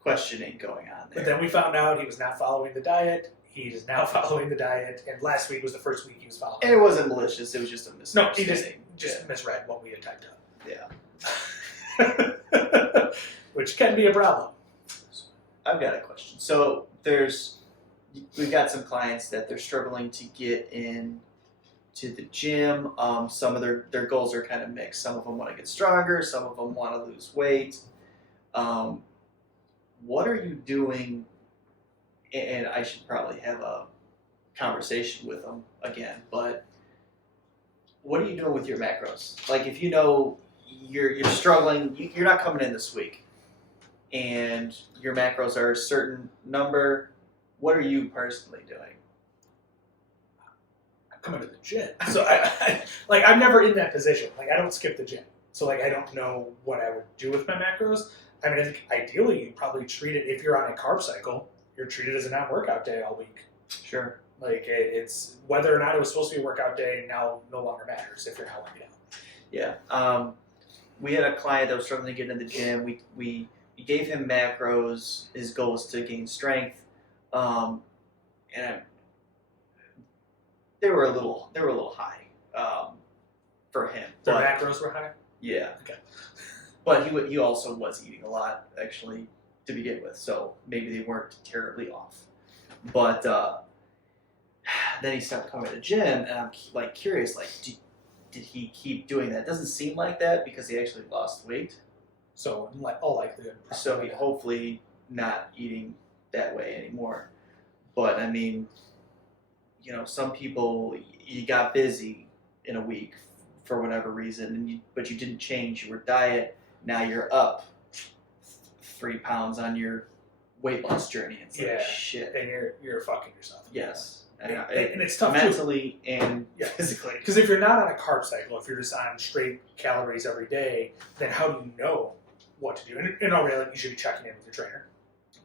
questioning going on there. But then we found out he was not following the diet. He is now following the diet, and last week was the first week he was following. And it wasn't malicious. It was just a misunderstanding. No, he just misread what we had typed up. Yeah. Which can be a problem. I've got a question. So we've got some clients that they're struggling to get in to the gym. Some of their goals are kind of mixed. Some of them want to get stronger. Some of them want to lose weight. What are you doing? And I should probably have a conversation with them again, but what are you doing with your macros? Like if you know you're struggling, you're not coming in this week, and your macros are a certain number, what are you personally doing? I'm coming to the gym. So I'm never in that position. Like I don't skip the gym. So like I don't know what I would do with my macros. I mean, I think ideally you probably treat it, if you're on a carb cycle, you're treated as a non-workout day all week. Sure. Like it's whether or not it was supposed to be a workout day now no longer matters if you're not working out. Yeah. We had a client that was struggling to get in the gym. We gave him macros. His goal was to gain strength, and they were a little high for him. Their macros were high? Yeah. Okay. But he also was eating a lot, actually, to begin with, so maybe they weren't terribly off. But then he stopped coming to the gym, and I'm like curious, like, did he keep doing that? It doesn't seem like that because he actually lost weight. So in all likelihood. So he hopefully not eating that way anymore. But I mean, some people, you got busy in a week for whatever reason, but you didn't change your diet. Now you're up 3 pounds on your weight loss journey. It's like shit. And you're fucking yourself. Yes. And it's tough mentally and physically. Because if you're not on a carb cycle, if you're just on straight calories every day, then how do you know what to do? And in all reality, you should be checking in with your trainer.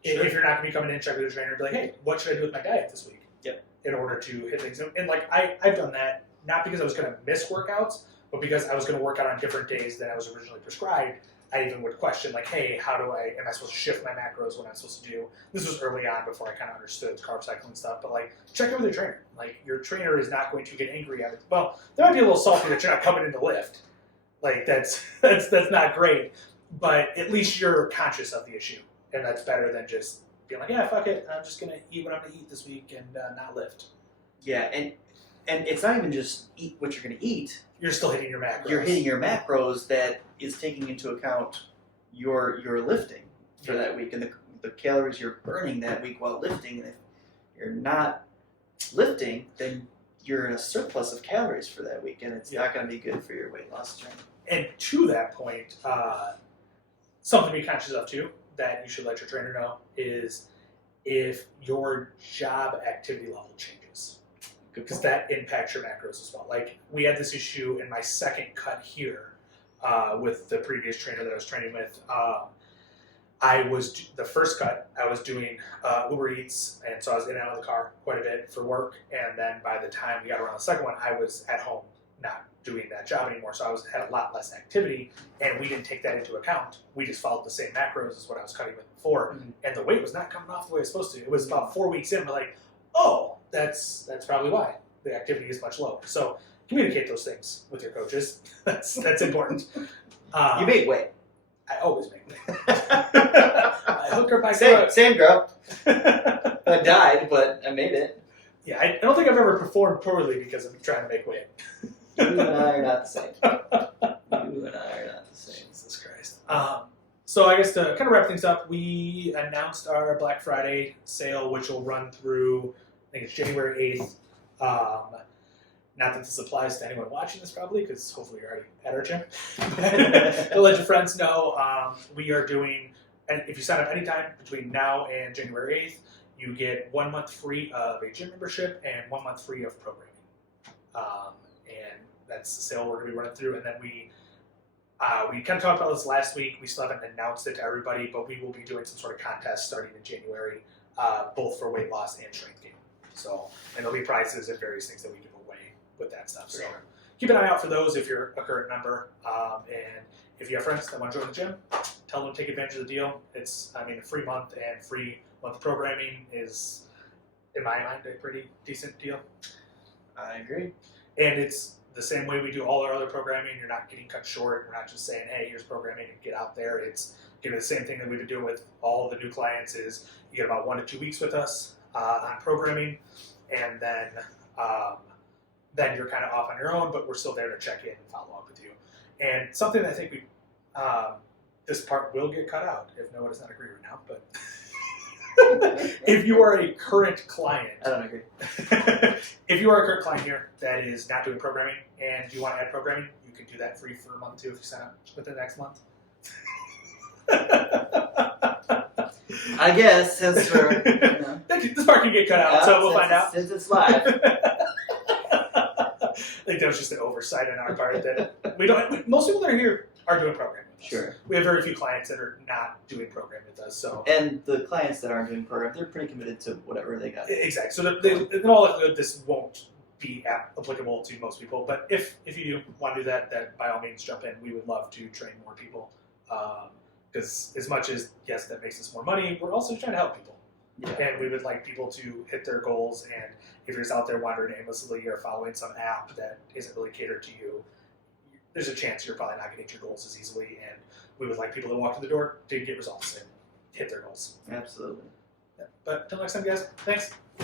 Sure. If you're not going to be coming in, check with your trainer and be like, hey, what should I do with my diet this week? Yep. In order to hit things. And like I've done that, not because I was going to miss workouts, but because I was going to work out on different days than I was originally prescribed. I even would question, like, hey, am I supposed to shift my macros, what I'm supposed to do? This was early on before I kind of understood carb cycling stuff, but, like, check in with your trainer. Like, your trainer is not going to get angry at it. Well, they might be a little salty that you're not coming in to lift. Like, that's not great, but at least you're conscious of the issue, and that's better than just being like, yeah, fuck it, I'm just going to eat what I'm going to eat this week and not lift. Yeah, and it's not even just eat what you're going to eat. You're still hitting your macros. You're hitting your macros that is taking into account your lifting for that week and the calories you're burning that week while lifting. And if you're not lifting, then you're in a surplus of calories for that week, and it's not going to be good for your weight loss journey. And to that point, something to be conscious of too, that you should let your trainer know, is if your job activity level changes. Because that impacts your macros as well. Like, we had this issue in my second cut here with the previous trainer that I was training with. The first cut, I was doing Uber Eats, and so I was in and out of the car quite a bit for work. And then by the time we got around the second one, I was at home not doing that job anymore. So I had a lot less activity, and we didn't take that into account. We just followed the same macros as what I was cutting with before. Mm-hmm. And the weight was not coming off the way it was supposed to. It was about 4 weeks in, we're like, oh, that's probably why the activity is much lower. So communicate those things with your coaches. That's important. You made weight. I always make weight. I hook her by same girl. I died, but I made it. Yeah, I don't think I've ever performed poorly because I'm trying to make weight. You and I are not the same. You and I are not the same. Jesus Christ. So I guess to kind of wrap things up, we announced our Black Friday sale, which will run through, I think it's January 8th. Not that this applies to anyone watching this probably, because hopefully you're already at our gym. But let your friends know we are doing, and if you sign up anytime between now and January 8th, you get 1 month free of a gym membership and 1 month free of programming. And that's the sale we're going to be running through. And then we kind of talked about this last week. We still haven't announced it to everybody, but we will be doing some sort of contest starting in January, both for weight loss and strength gain. So, and there'll be prizes and various things that we give away with that stuff. So keep an eye out for those if you're a current member. And if you have friends that want to join the gym, tell them to take advantage of the deal. It's, a free month and free month of programming is, in my mind, a pretty decent deal. I agree. And it's the same way we do all our other programming. You're not getting cut short. We're not just saying, hey, here's programming and get out there. It's the same thing that we've been doing with all the new clients is you get about 1 to 2 weeks with us on programming, and then you're kind of off on your own, but we're still there to check in and follow up with you. And something that I think this part will get cut out if no one does not agree right now, but if you are a current client, I don't agree. If you are a current client here that is not doing programming and you want to add programming, you can do that free for a month too if you sign up within the next month. I guess since we're this part can get cut out, so we'll find out since it's live. I think that was just an oversight on our part that we don't. Most people that are here are doing programming. Sure. We have very few clients that are not doing programming with us. So. And the clients that aren't doing program, they're pretty committed to whatever they got. Exactly. So in all likelihood, this won't be applicable to most people. But if you do want to do that by all means jump in. We would love to train more people. Because as much as, yes, that makes us more money, we're also trying to help people. Yeah. And we would like people to hit their goals. And if you're just out there wandering aimlessly or following some app that isn't really catered to you, there's a chance you're probably not going to hit your goals as easily. And we would like people to walk through the door to get results and hit their goals. Absolutely. Yeah. But until next time, guys, thanks.